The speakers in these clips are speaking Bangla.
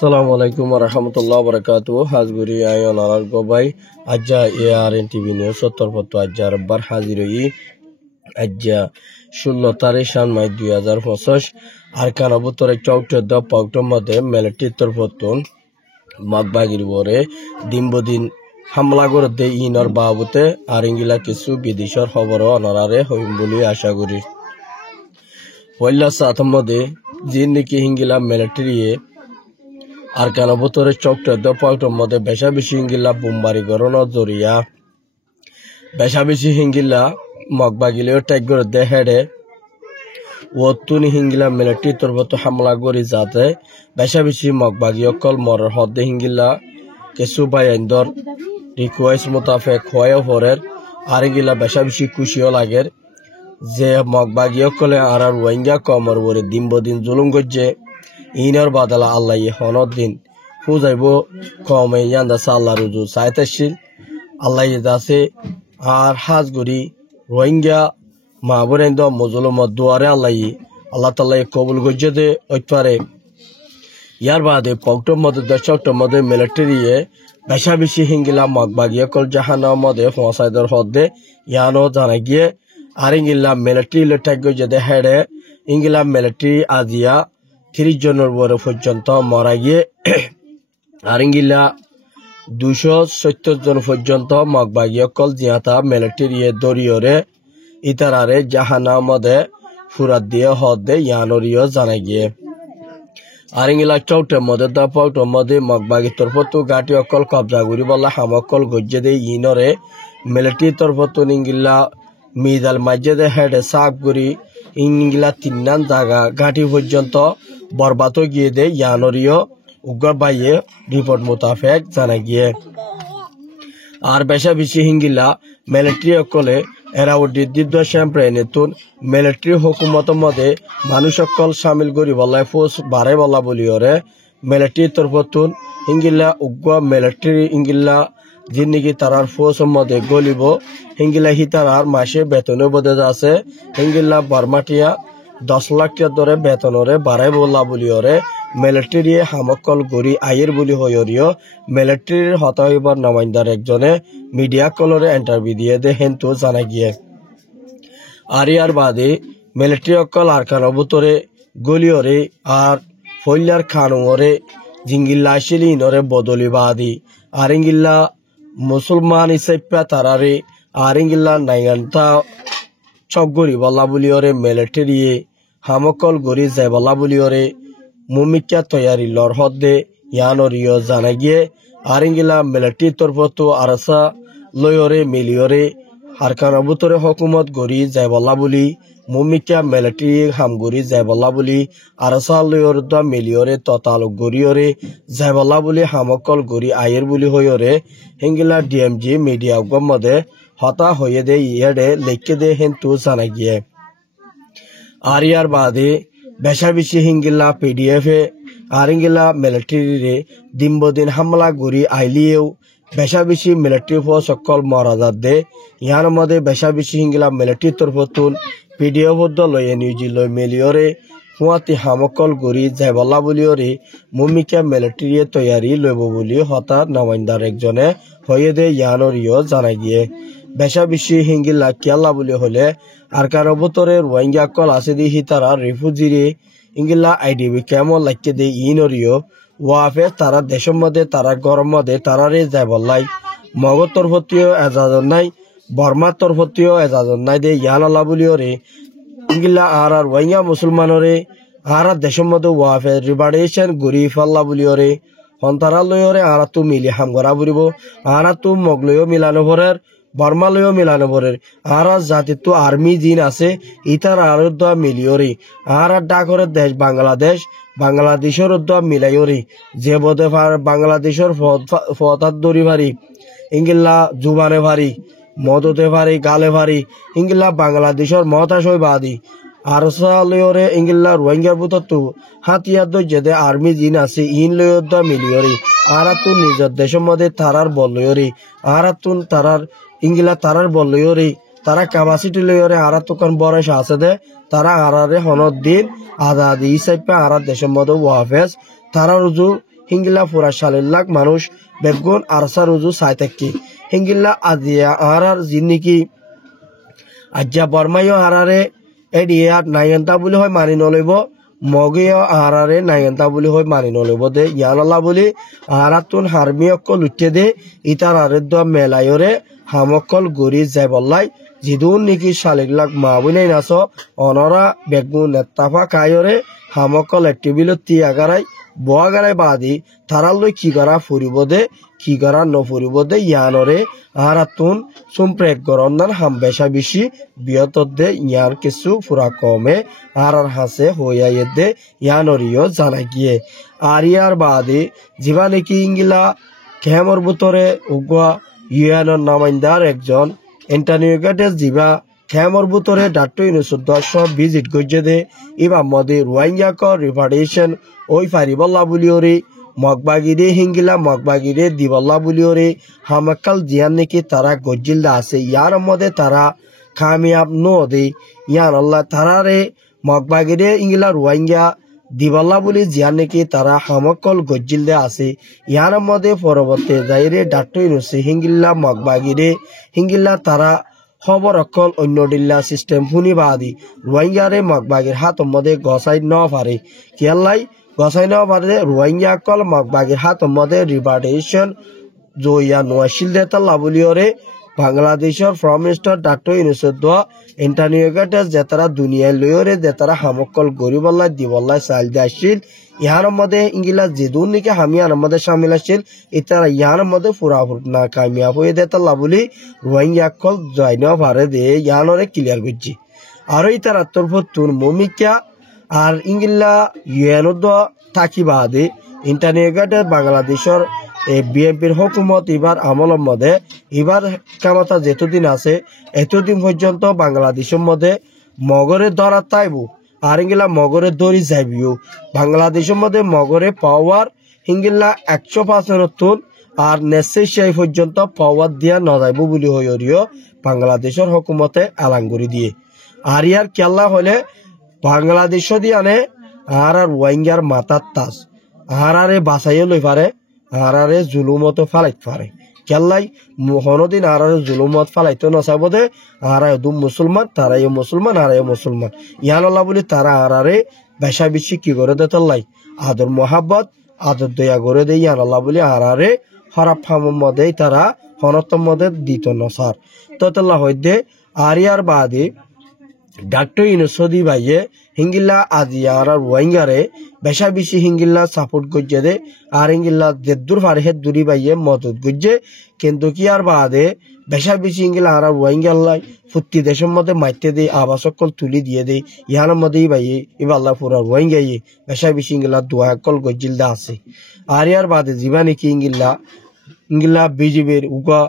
আসসালামু আলাইকুম রহমতুল্লাহ বরকাতু হাজগুড়ি আয়ন আর গবাই আজ্জা ARN টিভি নিউজ সত্তরপত্র আজ্জা রব্বার হাজির হই আজ্জা 16 তারিখ সান মাই 2025 আর কানাবুতরে চৌটদ পক্টর মধ্যে মেলেটিত্তর পত্তন মগবাগির বরে দিনবদিন হামলা করে দে ইনর বাবুতে আর ইংলা কিছু বিদেশর খবর অনারারে হইম বলে আশা করি পয়লা সাতম মধ্যে যিন নাকি হিঙ্গিলা মিলিটারিয়ে আর কেন বোতরে চৌকট পয়টার মধ্যে বেশা বেশি হিঙ্গিলা বোমবারি গরনো জরিয়া বেশা বেশি হিঙ্গিলা মগবাগিলেও ট্যাগ করে দে হেডে ও তুনি হিঙ্গিলা মিলিটারি তরফত হামলা করি যাতে বেশা বেশি মগবাগি অকল মরার হদ্দে হিঙ্গিলা কিছু বাইন্দর রিকোয়েস্ট মোতাবেক হয় হরের আর হিঙ্গিলা বেশা বেশি খুশিও লাগের যে মগবাগি অকলে আর রোহিঙ্গা কমর বরে দিন বদিন জুলুম করছে ইনর বাদলা আল্লাহ হনর দিন ফুজাইব কমে ইয়ান্দাসা আল্লাহ রুজু সাইতাশিল আল্লাহ দাসে আর হাজগুড়ি রোহিঙ্গা মাহবুরেন্দ মজলুমত দুয়ারে আল্লাহ তাল্লাহ কবুল গজ্জে দে ওইপারে ইয়ার বাদে পক্টর মধ্যে দশকটর মধ্যে মিলিটারিয়ে বেশা বেশি হিঙ্গিলা মগবাগি অকল জাহানা মধ্যে ফসাইদর হদ্দে ইয়ানো জানা গিয়ে আর ইঙ্গিলা মিলিটারি লেটাক গজ্জে দে হেডে ইঙ্গিলা মিলিটারি আজিয়া 30 জনের বড় পর্যন্ত মারা গিয়ে আর ইঙ্গিলা 270 জন পর্যন্ত মগবাগি অকল জিয়াতা মিলিটারিয়ে দরিয়রে ইতারারে জাহানা মধ্যে ফুরাত দিয়ে হদ্দে ইয়ানরিও জানা গিয়ে আর ইঙ্গিলা চৌটের মধ্যে দা পৌটের মধ্যে মগবাগি তরফতো গাটি অকল কবজা করি বলা হামকল গজ্জে দে ইনরে মিলিটারি তরফতো ইঙ্গিলা মিদাল মাঝে দে হেডে সাক করি ইঙ্গিলা 3 নান জায়গা ঘাটি পর্যন্ত বরবাদ গিয়ে দে ইয়ানরিও উগ্র বাইয়ে রিপোর্ট মোতাবেক জানা গিয়ে আর বেশা বেশি হিঙ্গিলা মিলিটারি অকলে এরা দীর্ঘ শ্যাম্প্রে নেতুন মিলিটারি হুকুমত মধ্যে মানুষ অকল সামিল করি বলাই ফোর্স বাড়ে বলা বলিওরে মিলিটারি তরফতুন হিঙ্গিলা উগ্র মিলিটারি ইঙ্গিলা যিন নাকি তারার ফোর্স মধ্যে গলিব হিঙ্গিলা হিতারার মাসে বেতনে বোধে আছে হিঙ্গিলা বর্মাটিয়া 10 লাখ টাকা ধরে বেতনরে বাড়াই বলা বলিওরে মিলিটারি হামকল গড়ি আয়ের বলি হইরিও মিলিটারির হতা হইবার নমাইন্দার একজনে মিডিয়া কলরে ইন্টারভিউ দিয়ে দে হেন্তু জানা গিয়ে আর ইয়ার বাদে মিলিটারি অকল আর কানবুতরে গলিওরে আর ফইলার খানুরে জিঙ্গিল্লা শিলি নরে বদলি বাদি আর ইঙ্গিল্লা মুসলমান হিসেবে তারারে আর ইঙ্গিল্লা নাইগান্তা চকগরি বলা বলিওরে মিলিটারি হামকল গড়ি যায় বলা বলিওরে মুমিকা তৈয়ারি লর হদ্দে ইয়ানরিও জানা গিয়ে আর ইঙ্গিলা মিলিটারি তরফতো আরসা লয়রে মিলিয়রে আর কানাবুতরে হকুমত গড়ি যায় বলা বলি মুমিকা মিলিটারি হামগরি যায় বলা বলি আরসা লয়র দা মিলিয়রে ততালুক গড়িয়রে যায় বলা বলি হামকল গড়ি আয়ের বলি হইরে হিঙ্গিলা ডিএমজি মিডিয়া গমদে হতা হয়ে দে ইয়েডে লেখকে দে হেন্তু জানা গিয়ে আর ইয়ার বাদে বেশা বেশি হিঙ্গিলা PDF এ আর ইঙ্গিলা মিলিটারি দিনবদিন হামলা গড়ি আইলিয়েও বেশা বেশি মিলিটারি ফোর্স সকল মরাজাত দে ইয়ার মধ্যে বেশা বেশি হিঙ্গিলা মিলিটারি তরফতুন PDF লয়ে নিউজি লয় মিলিয়রে হুয়াতি হামকল গড়ি যায় বলা বলিওরে মুমিকা মিলিটারি তৈয়ারি লইব বলি হতা নমাইন্দার একজনে হয়ে দে ইয়ানরিও জানা গিয়ে বেশা বেশি হিঙ্গিলা কেলা বলি হলে আর কারো বোতরে রোহিঙ্গা কল আছে দি হিতারা রিফিউজিরে ইঙ্গিলা IDB কেমন লাগকে দে ইনরিও ওয়াফে তারা দেশের মধ্যে তারা গরম মধ্যে তারারে যায় বললাই মগর তরফতিও এজাজত নাই বর্মার তরফতিও এজাজত নাই দে ইয়ান আল্লাহ বলিওরে ইঙ্গিলা আর রোহিঙ্গা মুসলমানরে আর দেশের মধ্যে ওয়াফে রিবারেশন গরি ফাল্লা বলিওরে হন্তারা লয়রে আর তু মিলি হামগরা বলিব আর তু মগলয়ও মিলানো ভরের বর্মালয়ও মিলানো ভরের আর জাতি তো আর্মি জিন আছে ইতার আর দা মিলিয়রে আর ডাকরের দেশ বাংলাদেশের দা মিলাইয়রে যে বোধে বাংলাদেশের ফতার দড়ি ভারি ইঙ্গিল্লা জুবানে ভারি মদতে ভারি গালে ভারি ইঙ্গিল্লা বাংলাদেশের মতাশয় বাদী আর সালয়রে ইঙ্গিল্লা রোহিঙ্গার বুতত্তু হাতিয়ার যেদে আর্মি জিন আছে ইন লয়র দা মিলিয়রে আর তু নিজের দেশের মধ্যে তারার বলয়রে আর তুন তারার ইঙ্গিলা তারার বলয়রে তারা ক্যাপাসিটি লয়রে আর তোকান বয়স আছে দে তারা আরারে হনদ দিন আজাদি হিসাবে আর দেশের মধ্যে ওয়াফেস তারা রুজু হিঙ্গিলা পুরা 40 লাখ মানুষ বেগুন আরসা রুজু চাই থাকি হিঙ্গিলা আজিয়া আহার জিন্নিকি আজ্জা বর্মাইও আহারে এডিয়ার নাইয়ন্তা বুলি হয় মানি নলইব মগিও আহারে নাইয়ন্তা বুলি হয় মানি নলইব দে ইয়ানল্লা বুলি আহারাতুন হারমি অকল উঠে দে ইতার আরে দ মেলায়রে হামকল গরি যাই বললাই জিদুন নিকি 40 লাখ মা বুনাই নাচ অনরা বেগুন নেতাফা কায়রে হামকল টেবিল তিয়াগারাই বোয়াগারাই বাদি তারালৈ কি করা ফুরিব দে কি করা নফুরিব দে ইয়ানরে আহারাতুন সুম্প্রেক গরন্দান হাম বেশা বেশি বিয়তর দে ইয়ার কিছু ফুরা কমে আহার হাসে হইয়া দে ইয়ানরিও জানা গিয়ে আর ইয়ার বাদে জিবা নাকি ইঙ্গিলা খেমর বুতরে উগুয়া ইউএনর নামাইন্দার একজন ইন্টারনিউগেটেস জিবা খেমর বুতরে ডাক্তার ইউনুসুর দর্শক ভিজিট গজ্জে দে ইবা মদে রোহিঙ্গা ক রিপার্টেশন ওই ফারিবল্লা বুলিওরে মগবাগিরে হিঙ্গিলা মগবাগিরে দিবল্লা বুলিওরে হামাকাল জিয়ান নাকি তারা গজ্জিলদা আছে ইয়ার মধ্যে তারা কামিয়াব নো দে ইয়ান আল্লাহ তারারে মগবাগিরে ইঙ্গিলা রোহিঙ্গা দিবল্লা বুলি জিয়ান নাকি তারা হামকল গজ্জিলদে আছে ইয়ার মধ্যে পরবর্তী যাইরে ডাক্তার ইউনুসে হিঙ্গিল্লা মগবাগিরে হিঙ্গিল্লা তারা খবর অকল অন্য ডিল্লা সিস্টেম শুনিবাদি রোহিঙ্গারে মগবাগির হাত মধ্যে গসাই ন পারে কিয়াল্লাই গসাই ন পারে রোহিঙ্গা অকল মগবাগির হাত মধ্যে রিপার্টেশন জইয়া নোয়াশিল দেতাল্লা বুলিওরে বাংলাদেশের প্রাইম মিনিস্টার ডাক্তার ইউনুসের দোয়া ইন্টারনিউগেটেস যেতারা দুনিয়ায় লইরে যেতারা হামকল গরিবল্লাই দিবল্লাই চাইল দিয়ে আসছিল ইহার মধ্যে ইংগিলা যেদুন নাকি হামিয়ার মধ্যে সামিল আসছিল ইতারা ইহার মধ্যে পুরাপুর না কামিয়াব হয়ে দেতাল্লা বলি রোহিঙ্গা কল জয় নেওয়া পারে দে ইয়ানরে ক্লিয়ার করছি আর ইতারা তরফতুন মমিকা আর ইংগিলা ইউএনও দোয়া থাকি বাদে ইন্টারনিউগেটেস বাংলাদেশের বিএনপির হুকুমত এবার আমলের মধ্যে এবার ক্ষমতা যেতদিন আছে এতদিন পর্যন্ত বাংলাদেশের মধ্যে মগরে ধরা তাইব আর ইঙ্গিলা মগরে দড়ি যাইবিও বাংলাদেশের মধ্যে মগরে পাওয়ার হিঙ্গিলা 100% আর নেসে সেই পর্যন্ত পাওয়ার দিয়া নজাইব বলি হইরিও বাংলাদেশের হুকুমতে আলাঙ্গুরি দিয়ে আর ইয়ার কেল্লা হলে বাংলাদেশ দিয়ানে আর রোহিঙ্গার মাথার তাস আহারে বাঁচাইও লই পারে আহারে জুলুমত ফালাইতে পারে কেল্লাই হনদিন আহারে জুলুমত ফালাইতে নচাব দে আহারাই দু মুসলমান তারাইও মুসলমান আরাইও মুসলমান ইয়ানল্লা বলি তারা আহারে বেশা বেশি কি করে দে তাল্লাই আদর মোহাব্বত আদর দয়া করে দে ইয়ানল্লা বলি আহারে খারাপ ফামর মধ্যে তারা হনতম মধ্যে দিত নসার ততল্লা হইতে আরিয়ার বাদে ডাক্তার ইউনুসদি ভাইয়ে হিঙ্গিল্লা আজি আর রোহিঙ্গারে বেশা বেশি হিঙ্গিল্লা সাপোর্ট করছে দে আর হিঙ্গিল্লা দেদুর ফারে হে দূরি ভাইয়ে মদত করছে কিন্তু কি আর বাদে বেশা বেশি হিঙ্গিল্লা আর রোহিঙ্গাল্লাই ফুটি দেশের মধ্যে মাইতে দে আবাসকল তুলি দিয়ে দে ইহার মধ্যেই ভাইয়ে ইবাল্লা পুরা রোহিঙ্গাই বেশা বেশি হিঙ্গিল্লা দোয়া কল গজ্জিলদা আছে আর ইয়ার বাদে জীবা নাকি হিঙ্গিল্লা বিজেপির উগা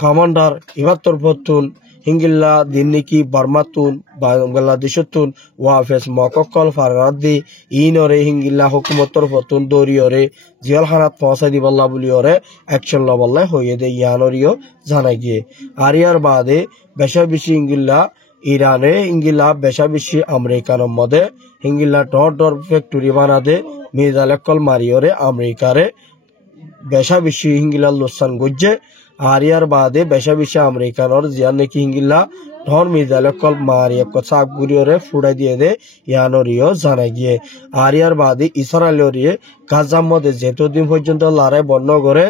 কমান্ডার এবার তরফতুন হিঙ্গিল্লা দিন নাকি বার্মাতুন বাংলাদেশতুন ওয়াফেস মককল ফারাদি ইনরে হিঙ্গিল্লা হুকুমতর ফতুন দরিয়রে জিয়ালখানাত পৌঁছাই দিবল্লা বলিয়রে অ্যাকশন লবল্লা হইয়ে দে ইয়ানরিও জানাই গিয়ে আর ইয়ার বাদে বেশা বেশি হিঙ্গিল্লা ইরানে হিঙ্গিল্লা বেশা বেশি আমেরিকার মধ্যে হিঙ্গিল্লা ডর ফ্যাক্টরি বানাদে মিজালেকল মারিয়রে আমেরিকারে বেশা বেশি হিঙ্গিল্লা লোসান গজ্জে আর ইয়ার বাদে বেশা বেশি আমেরিকানর জিয়ান নাকি হিঙ্গিল্লা ধর মিজাইল কল মারিয়া চাপ গুড়িওরে ফুড়াই দিয়ে দে ইয়ানরিও জানা গিয়ে আর ইয়ার বাদে ইসরায়েলরিয়ে গাজার মধ্যে যেতদিন পর্যন্ত লড়াই বন্ধ করে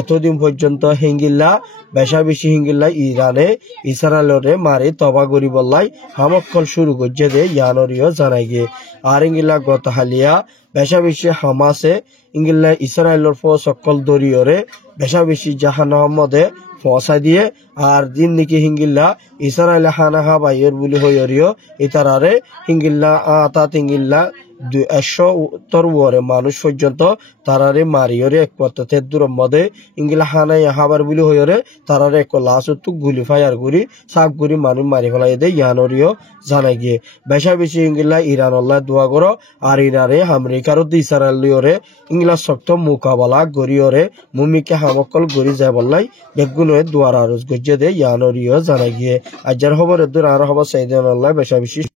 এতদিন পর্যন্ত হিঙ্গিল্লা বেশা বেশি হিঙ্গিল্লা ইরানে ইসরায়েলরে মারি তবা করি বললাই হামকল শুরু করছে দে ইয়ানরিও জানা গিয়ে আর ইঙ্গিল্লা গত হালিয়া বেশা বেশি হামাসে ইঙ্গিল্লা ইসরায়েলের সকল দরিয়রে বেশা বেশি জাহান মধ্যে পৌঁছাই দিয়ে আর দিন নাকি হিঙ্গিল্লা ইসরায়েলে হানাহা বাইয়ের বুলি হইরিও ইতারারে হিঙ্গিল্লা আতাত হিঙ্গিল্লা 170 মানুষ পর্যন্ত তারারে মারিয়রে এক পথে দূরের মধ্যে ইঙ্গিলা হানাই হাবার বুলি হইরে তারারে এক লাশ গুলি ফায়ার করি সাপ গুলি মানুষ মারি ফেলাই দে ইয়ানরিও জানাই গিয়ে বেশা বেশি ইঙ্গিলা ইরান আল্লাহ দোয়া করো আর ইরানে আমেরিকার ইসরায়েলিয়রে ইংলা শক্ত মোকাবেলা গরিয়রে মুমিকে হামকল গরি যায় বললাই বেগুনের দোয়ার আরজ গজ্জে দে ইয়ানরিও জানাই গিয়ে আজার খবর দূর আর খবর সাইদান আল্লাহ বেশা বেশি